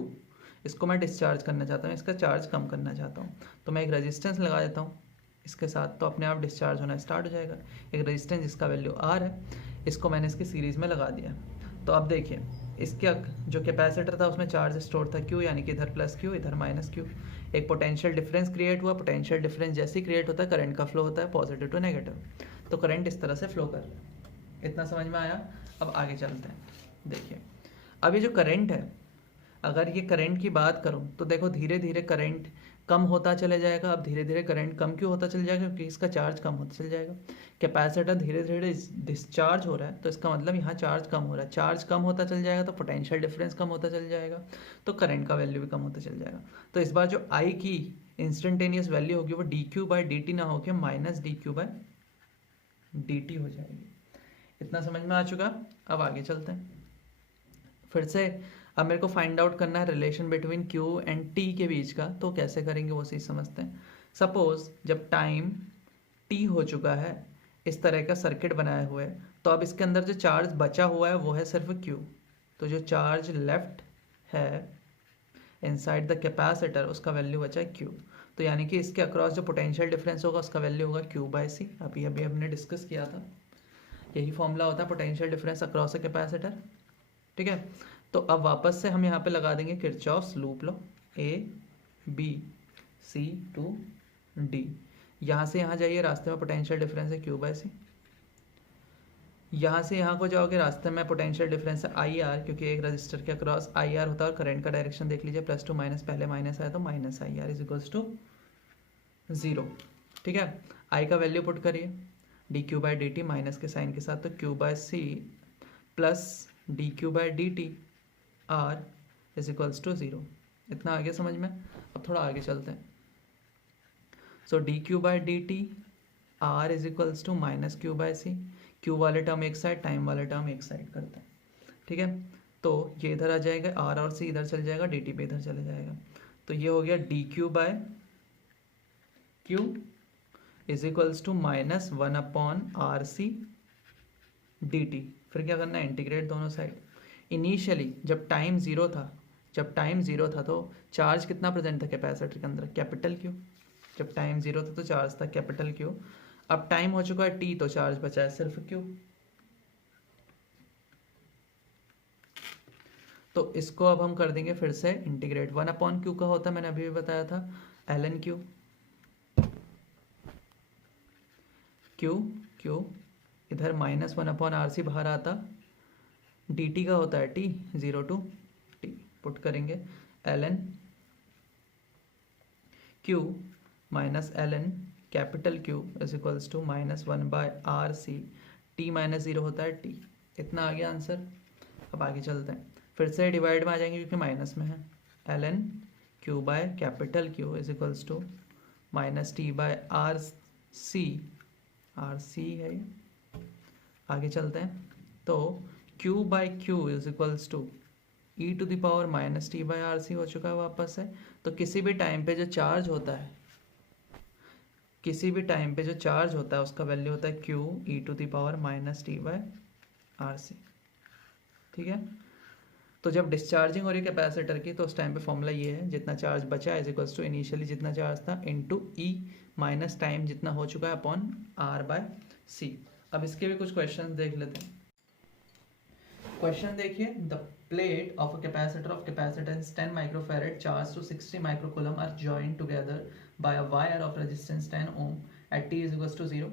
इसको मैं डिस्चार्ज करना चाहता हूँ. इसका चार्ज कम करना चाहता हूँ. तो मैं एक रेजिस्टेंस लगा देता हूँ इसके साथ. तो अपने आप डिस्चार्ज होना स्टार्ट हो जाएगा. एक रेजिस्टेंस जिसका वैल्यू R है इसको मैंने इसकी सीरीज़ में लगा दिया. तो अब देखिए इसके जो कैपेसिटर था उसमें चार्ज स्टोर था Q यानी कि इधर प्लस Q इधर माइनस Q. एक पोटेंशियल डिफरेंस क्रिएट हुआ. पोटेंशियल डिफरेंस जैसे ही क्रिएट होता है करंट का फ्लो होता है पॉजिटिव टू नेगेटिव. तो करंट इस तरह से फ्लो कर रहा है. इतना समझ में आया. अब आगे चलते हैं. देखिए अब ये जो करंट है, अगर ये करंट की बात करूं तो देखो धीरे धीरे करंट कम होता चले जाएगा। अब धीरे धीरे करंट कम क्यों होता चल जाएगा? क्योंकि इसका चार्ज कम होता चल जाएगा। कैपेसिटर धीरे धीरे डिस्चार्ज हो रहा है, तो इसका मतलब यहाँ चार्ज कम हो रहा है। चार्ज कम होता चल जाएगा तो पोटेंशियल डिफरेंस कम होता चल जाएगा, तो करंट का वैल्यू भी कम होता चल जाएगा। तो इस बार जो आई की इंस्टेंटेनियस वैल्यू होगी वो D Q by D T ना होकर minus D Q by D T हो जाएगी। इतना समझ में आ चुका? अब आगे चलते हैं फिर से। अब मेरे को फाइंड आउट करना है relation between Q and T के बीच का, तो कैसे करेंगे वो चीज़ समझते हैं। सपोज जब टाइम T हो चुका है, इस तरह का सर्किट बनाए हुए, तो अब इसके अंदर जो चार्ज बचा हुआ है वो है सिर्फ Q। तो जो चार्ज लेफ्ट है इनसाइड द कैपेसिटर उसका वैल्यू बचा है Q। तो यानी कि इसके अक्रॉस जो पोटेंशियल डिफरेंस होगा उसका वैल्यू होगा Q बाई सी। अभी अभी हमने डिस्कस किया था, यही फॉर्मूला होता है potential difference across a capacitor. ठीक है, तो अब वापस से हम यहाँ पे लगा देंगे Kirchhoff's loop law, A B C to D. यहाँ से यहाँ जाइए, रास्ते में पोटेंशियल डिफरेंस है Q बाई सी। यहाँ से यहाँ को जाओगे, रास्ते में पोटेंशियल डिफरेंस है आई आर, क्योंकि एक रजिस्टर के अक्रॉस आई आर होता है। और करंट का डायरेक्शन देख लीजिए, प्लस टू माइनस, पहले माइनस आया तो minus I R is equals to 0। ठीक है, आई का वैल्यू पुट करिए D Q by D T minus के साइन के साथ, तो Q by C plus D Q by D T R is equals to 0। इतना आगे समझ में? अब थोड़ा आगे चलते हैं। So D Q by D T R is equals to minus Q by C. Q वाले टर्म एक साइड, टाइम वाले टर्म एक साइड करते हैं। ठीक है, तो ये इधर आ जाएगा, आर और सी इधर चल जाएगा, डी टी पे इधर चले जाएगा। तो ये हो गया D Q by Q is equals to minus 1/RC dt। फिर क्या करना है? इंटीग्रेट दोनों साइड। इनिशियली जब टाइम ज़ीरो था तो चार्ज कितना प्रेजेंट था कैपेसिटर के अंदर? Capital Q. जब टाइम ज़ीरो था तो चार्ज था कैपिटल क्यू। अब टाइम हो चुका है टी, तो चार्ज बचा है सिर्फ क्यू। तो इसको अब हम कर देंगे फिर से इंटीग्रेट। 1/Q का होता है, मैंने अभी भी बताया था, ln Q। Q इधर माइनस 1/RC बाहर आता, dt का होता है T, 0 to T। पुट करेंगे ln Q minus ln capital Q is equals to minus 1/RC। T minus 0 होता है T। इतना आ गया आंसर। अब आगे चलते हैं, फिर से डिवाइड में आ जाएंगे क्योंकि माइनस में है। ln Q by capital Q is equals to minus T by RC है ये। आगे चलते हैं, तो Q by Q is equals to E to the power minus T by R C हो चुका है वापस से। तो किसी भी टाइम पे जो चार्ज होता है उसका वैल्यू होता है Q E to the power minus T by R C. ठीक है, तो जब डिस्चार्जिंग हो रही है कैपेसिटर की, तो उस टाइम पे फॉर्मूला ये है, जितना चार्ज बचा है इज इक्वल्स टू इनिशियली जितना चार्ज था इनटू ई माइनस टाइम जितना हो चुका है अपॉन आर बाय सी। अब इसके भी कुछ क्वेश्चन देख लेते हैं। क्वेश्चन देखिए, the plate of a capacitor of capacitance 10 microfarad charge to 60 microcoulomb are joined together by a wire of resistance 10 ohm at t is equals to 0.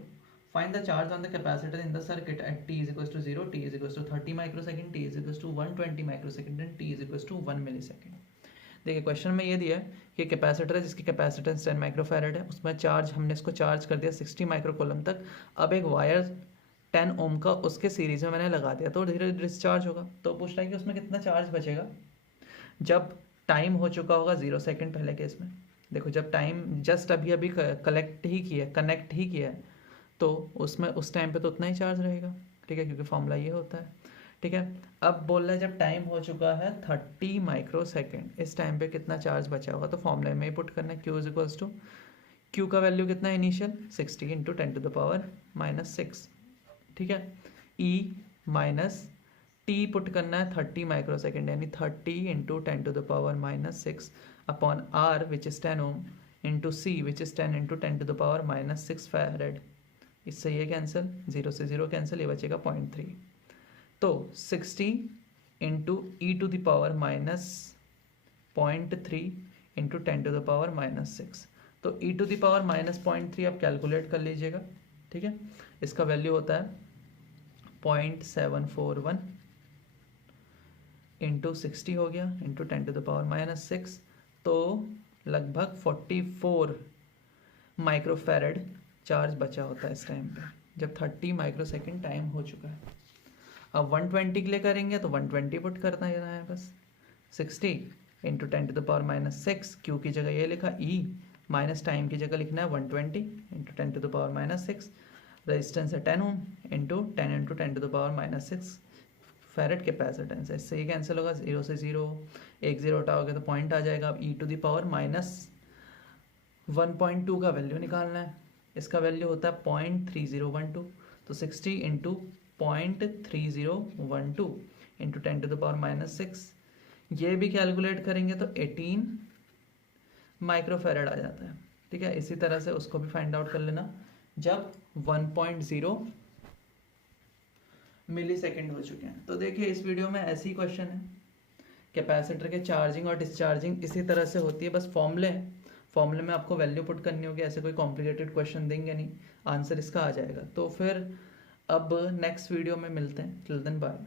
Find the charge on the capacitor in the circuit at t is equals to 0, t is equals to 30 microsecond, t is equals to 120 microsecond and t is equals to 1 millisecond. देखिए question में ये दिया है कि capacitor है जिसकी capacitance 10 microfarad है, उसमें चार्ज हमने इसको चार्ज कर दिया 60 माइक्रोकूलम तक। अब एक वायर 10 ओम का उसके सीरीज में मैंने लगा दिया, तो धीरे धीरे डिस्चार्ज होगा। तो पूछ रहा है कि उसमें कितना चार्ज बचेगा जब टाइम हो चुका होगा 0 सेकेंड पहले केस में। देखो जब टाइम जस्ट अभी कनेक्ट ही किया है तो उसमें उस टाइम पे तो उतना ही चार्ज रहेगा। ठीक है, क्योंकि फॉर्मूला ये होता है। ठीक है, अब बोल रहा है जब टाइम हो चुका है 30 माइक्रो सेकेंड, इस टाइम पे कितना चार्ज बचा होगा, तो फॉर्मूले में ही पुट करना है Q is equals to, Q का वैल्यू कितना है initial 60 into 10 to the power minus 6। ठीक है, E माइनस T पुट करना है 30 माइक्रो सेकेंड, यानी 30 into 10 to the power minus 6 upon R which is 10 ohm into C which is 10 into 10 to the power minus 6 farad. इससे ये cancel, 0 से 0 cancel, ये बचेगा 0.3। तो 60 into E to the power minus 0.3 into 10 to the power minus 6। तो E to the power minus 0.3 आप calculate कर लीजिएगा। ठीक है, इसका वैल्यू होता है 0.741 इंटू 60 हो गया into 10 to the power minus 6। तो लगभग 44 माइक्रोफेरेड चार्ज बचा होता है इस टाइम पे, जब 30 माइक्रोसेकंड टाइम हो चुका है। अब 120 के लिए करेंगे तो 120 पुट करना है बस। 60 इंटू 10⁻⁻6, क्यू की जगह ये लिखा, ई माइनस टाइम की जगह लिखना है 120 इंटू 10⁻⁻6, रेजिस्टेंस है 10 ओम इंटू 10 इंटू 10⁻⁻6 फेरेड कैपेसिटेंस है। इससे ये कैंसिल होगा, 0 से 0, 1 0 हटाओगे तो पॉइंट आ जाएगा। अब e⁻⁻1.2 का वैल्यू निकालना है। इसका वैल्यू होता है 0.3012, तो 60 इंटू 0.3012 इंटू 10⁻⁻6, ये भी कैलकुलेट करेंगे तो 18 माइक्रोफेरेड आ जाता है। ठीक है, इसी तरह से उसको भी फाइंड आउट कर लेना जब 1.0 मिली सेकेंड हो चुके हैं। तो देखिए इस वीडियो में ऐसे ही क्वेश्चन है, कैपेसिटर के चार्जिंग और डिस्चार्जिंग इसी तरह से होती है, बस फॉर्मूले में आपको वैल्यू पुट करनी होगी, ऐसे कोई कॉम्प्लिकेटेड क्वेश्चन देंगे नहीं, आंसर इसका आ जाएगा। तो फिर अब नेक्स्ट वीडियो में मिलते हैं, टिल देन बाय।